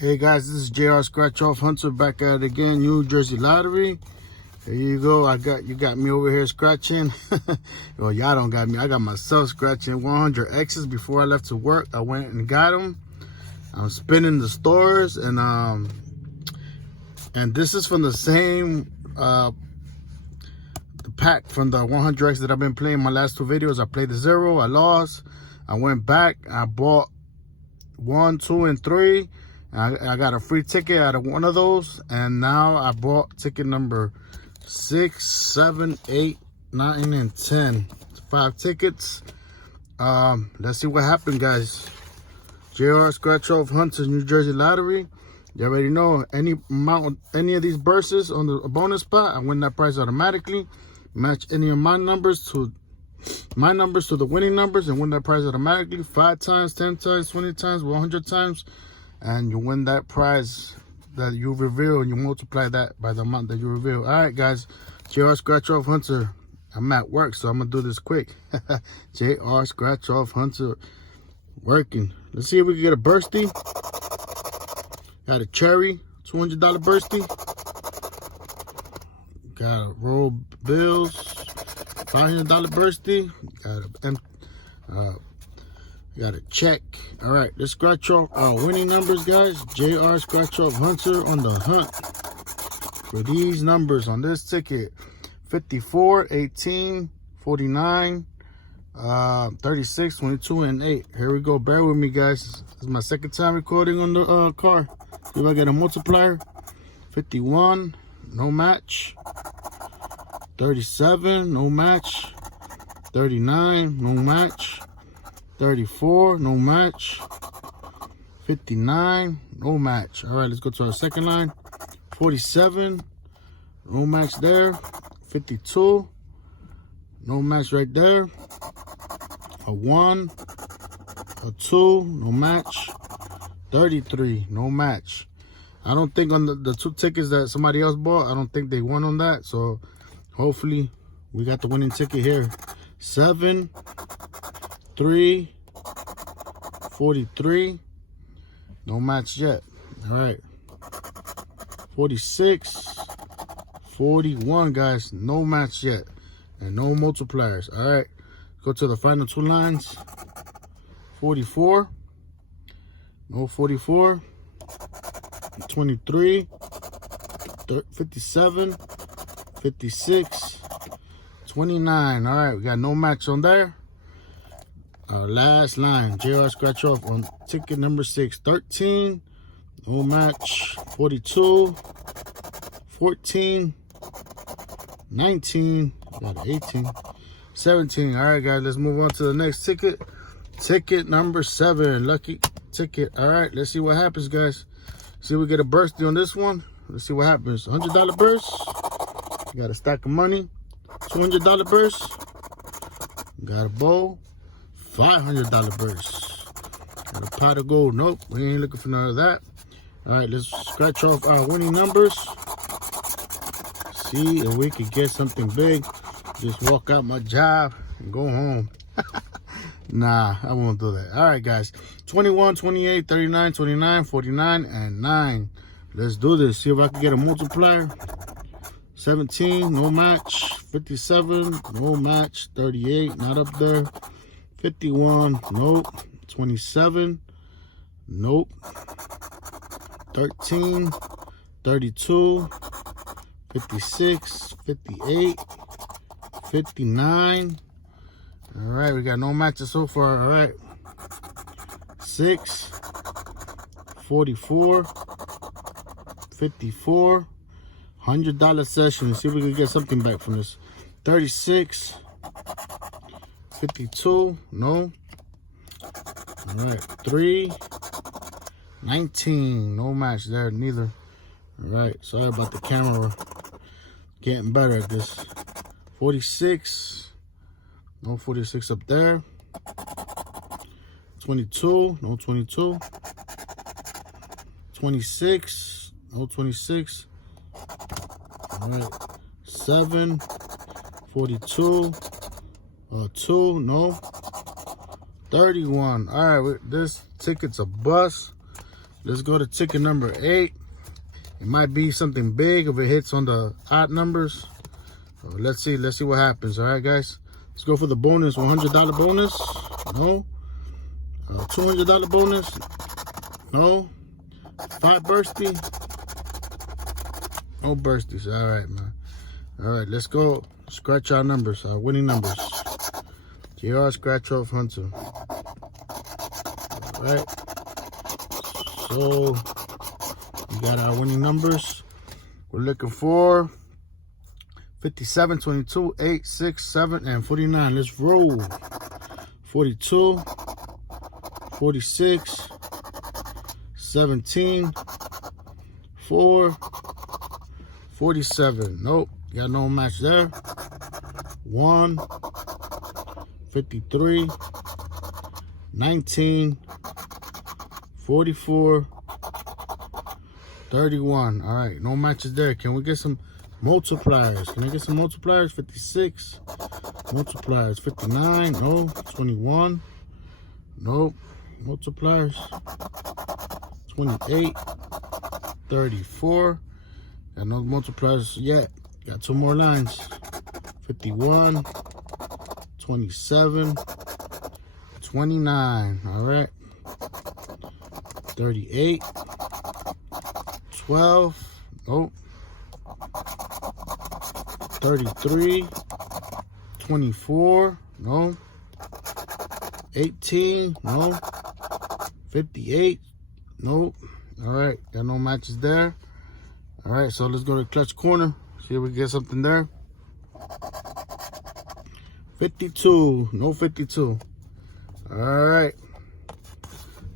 Hey guys, this is JR Scratch Off Hunter back at it again. New Jersey Lottery. There you go. You got me over here scratching. Well, y'all don't got me. I got myself scratching 100 X's before I left to work. I went and got them. I'm spinning the stores and this is from the same the pack from the 100 X that I've been playing my last two videos. I played the 0, I lost. I went back, I bought 1, 2, and 3. I got a free ticket out of one of those, and now I bought ticket number 6, 7, 8, 9, and 10. 5 tickets. Let's see what happened, guys. JR Scratch Off Hunters, New Jersey Lottery. You already know any of these bursts on the bonus spot, I win that prize automatically. Match any of my numbers to the winning numbers and win that prize automatically. 5 times, 10 times, 20 times, 100 times. And you win that prize that you reveal, and you multiply that by the amount that you reveal. All right, guys. JR Scratch Off Hunter. I'm at work, so I'm going to do this quick. JR Scratch Off Hunter working. Let's see if we can get a bursty. Got a cherry, $200 bursty. Got a roll bills, $500 bursty. Got a check. All right, let's scratch off our winning numbers, guys. JR Scratch Off Hunter on the hunt for these numbers on this ticket: 54, 18, 49, 36, 22, and 8. Here we go. Bear with me, guys. This is my second time recording on the car. See if I get a multiplier. 51, no match. 37, no match. 39, no match. 34, no match. 59, no match. All right, let's go to our second line. 47, no match there. 52, no match right there. A 1, a 2, no match. 33, no match. I don't think on the 2 tickets that somebody else bought, I don't think they won on that. So hopefully we got the winning ticket here. 7, 3, 43, no match yet. All right, 46, 41, guys, no match yet, and no multipliers. All right, go to the final 2 lines. 44, no 44. 23, 57, 56, 29. All right, we got no match on there. Our last line, JR Scratch Off on ticket number 6. 13, no match. 42, 14, 19, got 18, 17. All right, guys, let's move on to the next ticket. Ticket number 7, lucky ticket. All right, let's see what happens, guys. See if we get a bursty on this one. Let's see what happens. $100 burst. Got a stack of money. $200 burst. Got a bowl. $500 burst. Got a pot of gold. Nope, we ain't looking for none of that. All right, let's scratch off our winning numbers. See if we can get something big. Just walk out my job and go home. Nah, I won't do that. All right, guys. 21, 28, 39, 29, 49, and 9. Let's do this. See if I can get a multiplier. 17, no match. 57, no match. 38, not up there. 51, nope. 27, nope. 13, 32, 56, 58, 59. All right, we got no matches so far. All right, 6, 44, 54, $100 session. Let's see if we can get something back from this. 36, 52, no. All right, 3, 19, no match there neither. All right, sorry about the camera. Getting better at this. 46. No 46 up there. 22, no 22. 26, no 26. All right, 7, 42, 2, no. 31. All right, this ticket's a bust. Let's go to ticket number 8. It might be something big if it hits on the odd numbers. So let's see what happens. All right, guys. Let's go for the bonus. $100 bonus. No. $200 bonus. No. 5 bursty. No bursties. All right, man. All right, let's go. Scratch our numbers, our winning numbers. JR Scratch Off Hunter. All right. So we got our winning numbers. We're looking for 57, 22, 8, 6, 7, and 49. Let's roll. 42, 46, 17, 4, 47. Nope, got no match there. 1, 53, 19, 44, 31. All right, no matches there. Can we get some multipliers? Can I get some multipliers? 56. Multipliers. 59. No. 21. Nope. Multipliers. 28. 34. Got no multipliers yet. Got 2 more lines. 51. 27. 29. All right. 38. 12. Nope. 33. 24. No. 18. No. 58. Nope. All right. Got no matches there. All right. So let's go to clutch corner. See if we get something there. 52. No 52. All right.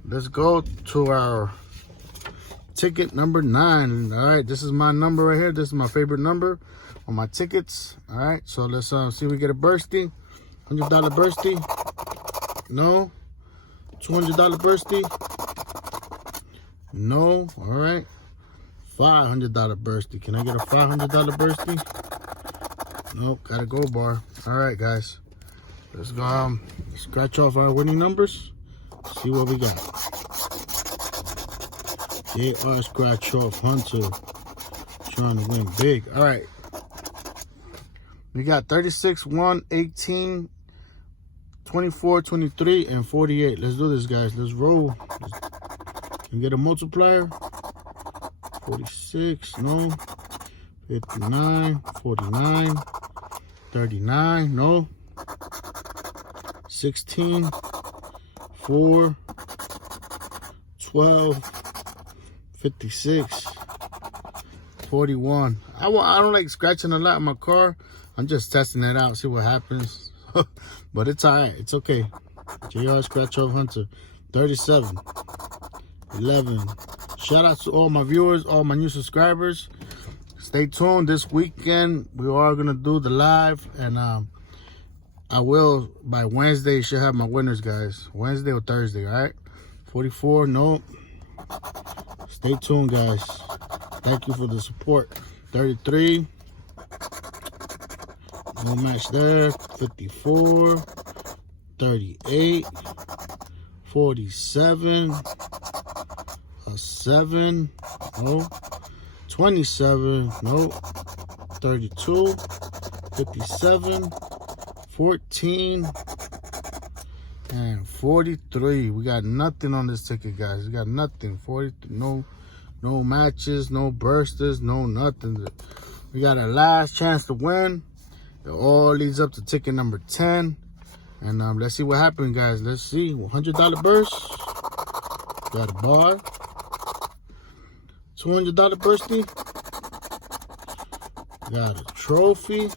Let's go to our ticket number 9. All right. This is my number right here. This is my favorite number on my tickets. All right. So let's see if we get a bursty. $100 bursty. No. $200 bursty. No. All right. $500 bursty. Can I get a $500 bursty? Nope. Got a gold bar. All right, guys. Let's go scratch off our winning numbers. See what we got. JR Scratch Off Hunter. Trying to win big. All right. We got 36, 1, 18, 24, 23, and 48. Let's do this, guys. Let's roll. Can get a multiplier. 46, no. 59, 49, 39, no. 16, 4, 12, 56, 41. I don't like scratching a lot in my car. I'm just testing it out, see what happens. But it's all right. It's okay. JR Scratch Off Hunter. 37, 11. Shout out to all my viewers, all my new subscribers. Stay tuned. This weekend, we are going to do the live. And I will, by Wednesday, should have my winners, guys. Wednesday or Thursday, all right? 44, nope. Stay tuned, guys. Thank you for the support. 33. No match there. 54. 38. 47. A 7. No. 27. No. 32. 57. 14. And 43. We got nothing on this ticket, guys. We got nothing. 43. No matches, no bursters, no nothing. We got our last chance to win. It all leads up to ticket number 10. And let's see what happens, guys. Let's see. $100 burst. Got a bar. $200 bursty. Got a trophy.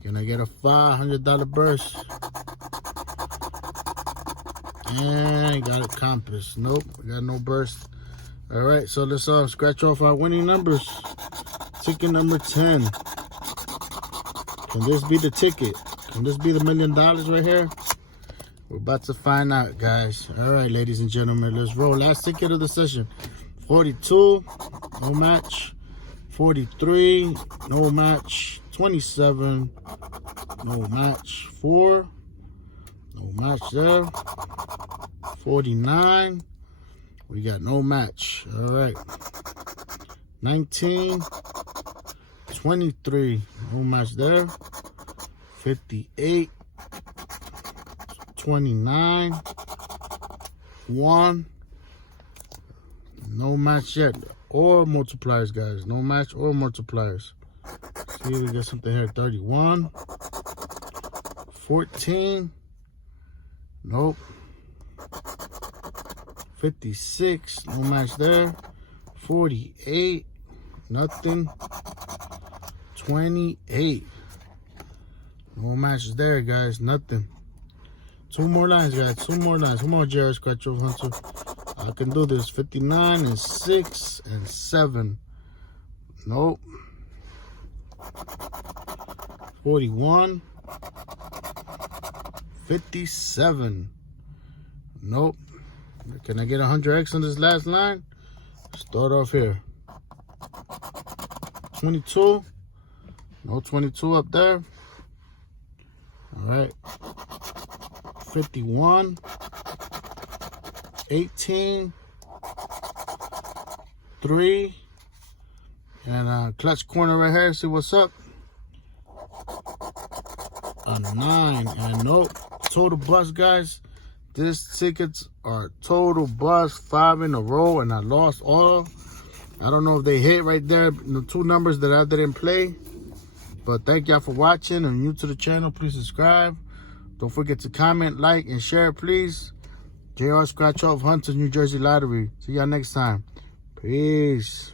Can I get a $500 burst? And got a compass. Nope, got no burst. All right, so let's scratch off our winning numbers. Ticket number 10. Can this be the ticket? Can this be the $1 million right here? We're about to find out, guys. All right, ladies and gentlemen, let's roll. Last ticket of the session. 42, no match. 43, no match. 27, no match. 4, no match there. 49, We got no match. All right. 19, 23, no match there. 58, 29, 1, no match yet. Or multipliers, guys. No match or multipliers. See if we get something here. 31, 14, nope. 56, no match there. 48, nothing. 28, no matches there, guys. Nothing. 2 more lines, guys. 2 more lines. Come on, Jared Scratch Off Hunter. I can do this. 59 and 6 and 7. Nope. 41. 57. Nope. Can I get 100x on this last line? Start off here. 22. No 22 up there. All right. 51. 18. 3. And clutch corner right here. See what's up. A 9. And nope. Total bust, guys. These tickets are total bust. 5 in a row, and I lost all. I don't know if they hit right there, the 2 numbers that I didn't play. But thank y'all for watching. And new to the channel, please subscribe. Don't forget to comment, like, and share, please. JR Scratch Off Hunter, New Jersey Lottery. See y'all next time. Peace.